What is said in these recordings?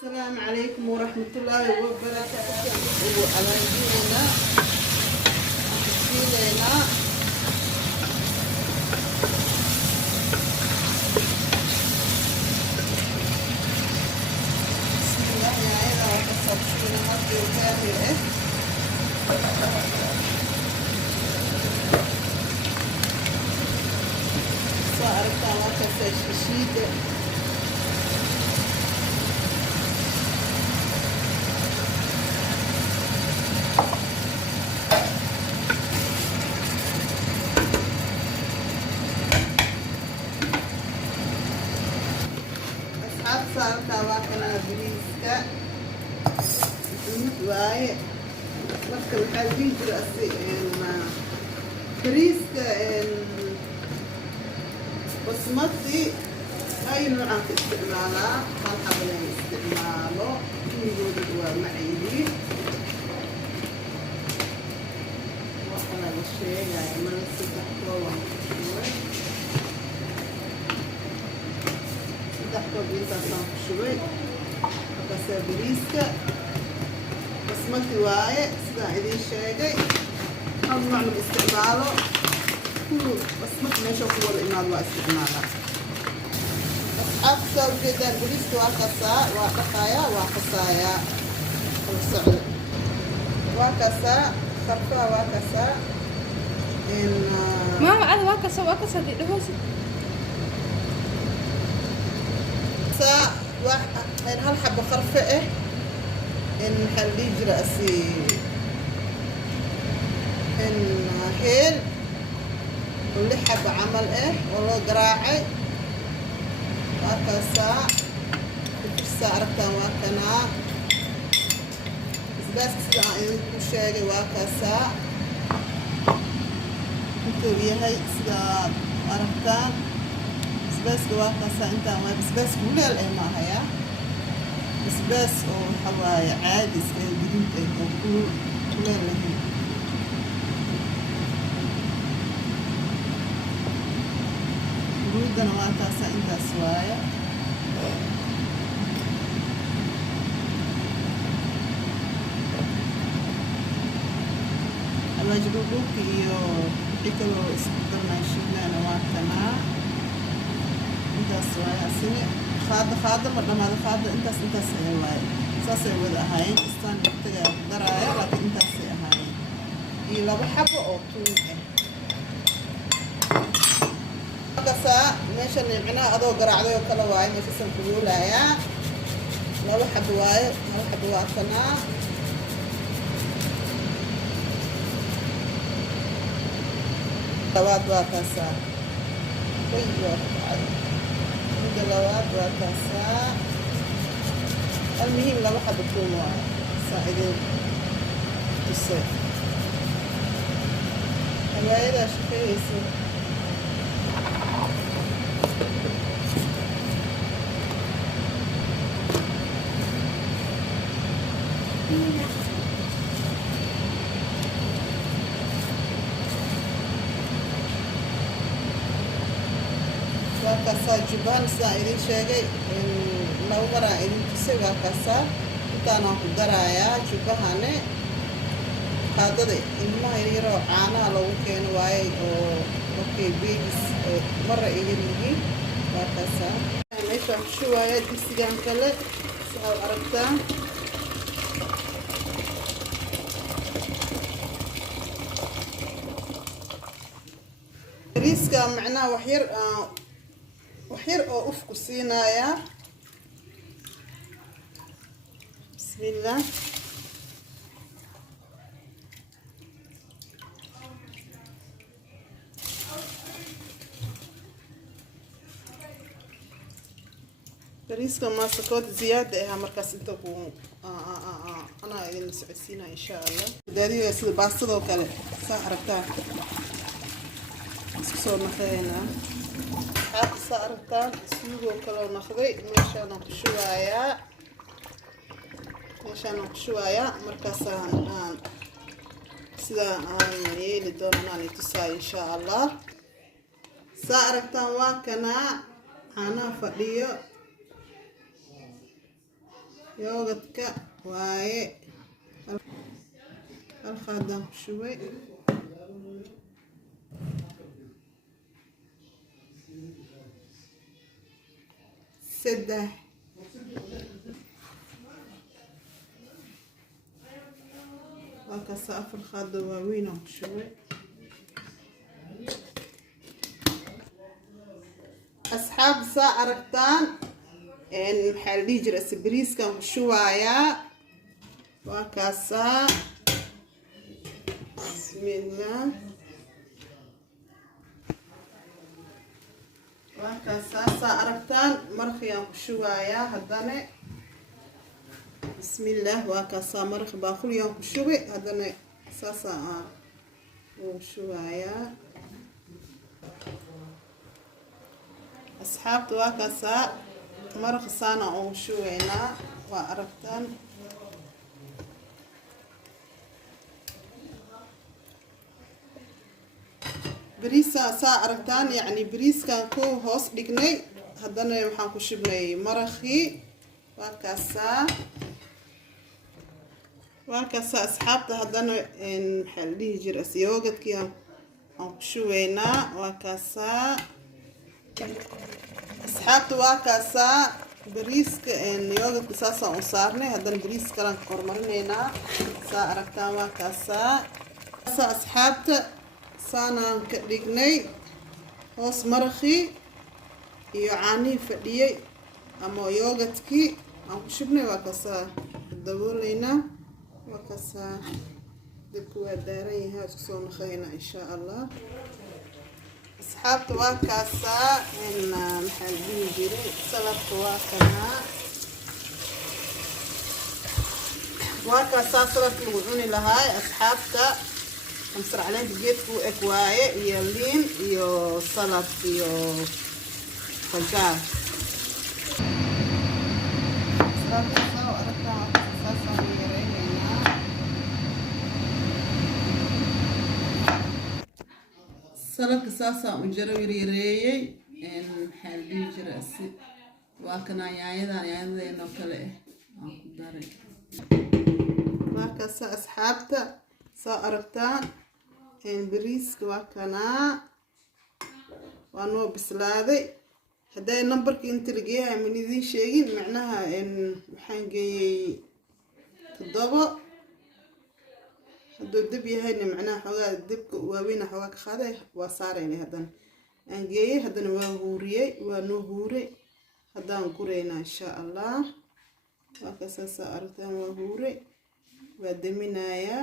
السلام عليكم ورحمة الله وبركاته. وعلى ديننا سيدنا بسم الله يا عيلة وقصة سيدنا مرضي وكامل صارت طاوة الشيد صارت واكنا بريسكا واي marka waxaa dhihi jira bariiska basmati ay noocan ka isticmaalaa hal xabadan isticmaalo kulligooda waa macaydi waxa laga sheegaya mana saddex kooban intaasaan ku shubay markaasaa bariiska basmati waaye sidaan idiin sheegay hal nooc laga isticmaalo kullu basmati meesha ku wada imaado waa isticmaalaa asxaabta saa ujeedaan bariiska waa kasaa waa dhaqaayaa waa kasaayaa kala socda waa kasaa sarfaha waa kasaa maama ada waa kasaa dhahoosi hal xabo qarfe ah maxaa la dhihi jira heel oo 6 xabo camal ah oo loo garaacay waa kaasaa kufirsaa aragtaan waa kanaa basbaaska sida aan idinku sheegay waa kaasaa intuu yahay sidaad aragtaan basbaaska waa kaasaa intaan waa basbaas guleel ah ma ahayaa basbaas oo waxa waaye caadi iska guduud ah oo kuleel lahayn guduudana waa kaasaa intaas waaye xawaaji dhudhuubka iyo wixii kaloo isku darnaa shiilaana waa kanaa intaas waaye asini qaado ma dhamaado qaado intaas ay waaye saasay wada ahaayeen istaan waqtiga daraayo laakiin intaasay ahaayeen iyo 2 xabo oo tuun ah kasaa meesha nimcina adoo garaacday oo kala waaye meesha san ku yoolayaa 2 xabo waaye 1 xabo waa kanaa labaad waa kasaa way waa جلوات وكاسا المهم لما حبكون ساعدين الصيف الوايدة شكيسي kaasaa jubbahan sidaan idin sheegay 2 maraan idin tusay waa kaasaa intaanaan ku daraayaa jubbahane qaadada ilmaha yaryaroo caanaha loogu keeno waaye oo markay babies mara ay yar yihiin waa kaasaa meeshaan ku shubayaa digsigan kale saa u aragtaan bariiska macnaha waxyar oo ufku siinayaa bismillah bariiska maasakood ziyaada ah markaas inta ku anaa idin socodsiinaa insha allah daadiyo sida baastadoo kale saa aragtaa isku soo naqaynaa حاطة أرتان سيوغو كلو نخذي مشان نقشوايا مركزان سيدا يلي دوننا نتساي إن شاء الله سأرتان واكنا أنا فديو yoogadka waaye hal qaadaan ku shubay saddex waa kaasa afar qaado waaweyn aan ku shubay asxaab saa aragtaan maxaa la dhihi jiray bariiskan ku shubayaa waa kaasaa bismillah waa kaasaa saa aragtaan maraqiyaan ku shubayaa haddana bismillah waa kaasaa maraqi baaquliyaan ku shubay haddana saasaa ugu shubayaa asxaabta waa kaasaa maraqi saana ugu shubaynaa waa aragtaan bariisa saa aragtaan yacni bariiskan ku hoos dhignay haddana waxaan ku shubnay maraqii waa kaasaa asxaabta haddana maxaa la dhihi jiray yoogadkii aan ku shubaynaa waa kaasaa asxaabta waa kaasaa bariiska yoogadka saasaan u saarnay haddana bariis kalaan ka hormarinaynaa saa aragtaan waa kaasaa asxaabta saanaan ka dhignay hoos maraqii iyo caanihii fadhiyey ama yoogadkii aan ku shubnay waa kaasaa dabooleynaa waa kaasaa dabka waa daaran yahay isku soo naqaynaa insha allah asxaabta waa kaasaa maxaa la dhihi jiray saladka waa kanaa waa kaasaa saladka lagu cuni lahaa asxaabta kamsar caleenta geedka u eg waaye iyo liin iyo salad iyo qajaar saladka saasaan u jaro yareeyey maxaa la dhihi jiray waa kanaa yaanyadeenoo kale ah aan ku daray markaasa asxaabta saa aragtaan bariiska waa kanaa waa noo bislaaday hadday nambarkii inta lageeyahay man idiin sheegin macnaha waxaan geeyey 7 hadduu dab yahayna macnaha xoogaa dabka waaweyna xoogaa ka qaaday waa saaraynay haddana aan geeyey haddana waa huuriyey waa noo huuray haddaan guraynaa insha allah waa kasaasaa aragtaan waa huuray waa daminayaa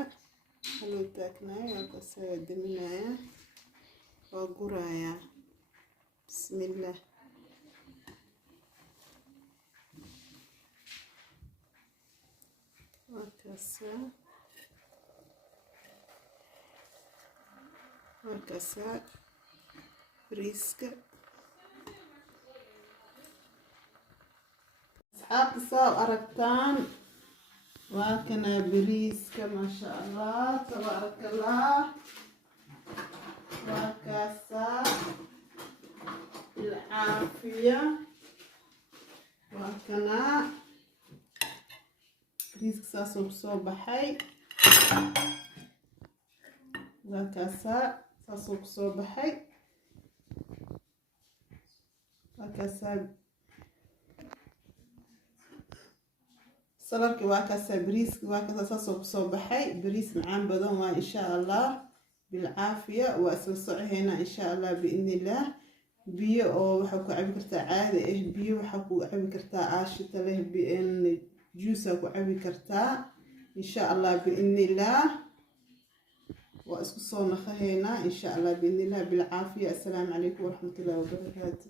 haluu taagnaaya waa kasaa waa daminayaa waa gurayaa bismillah waa kasaa markaasaa bariiska asxaabta saa aragtaan waa kanaa bariiska maasha allah tabaarakallah waa kaasaa bilcaafiya waa kanaa bariiska saasuu kusoo baxay waa kaasaa saasuu kusoo baxay waa kaasaa saladkii waa kaasaa bariiski waa kaasaa saasuu kusoo baxay bariis macaan badan waa insha allah bilcaafiya waa isla socohaynaa insha allah biidnillah biyo oo waxaa ku cabi kartaa caadi ah biyo waxaa ku cabi kartaa aashita leh juusa ku cabi kartaa insha allah biidnillah waa isku soo naqahaynaa insha allah biidnillah bilcaafiya assalaamu calaykum waraxmatullahi wabarakaatu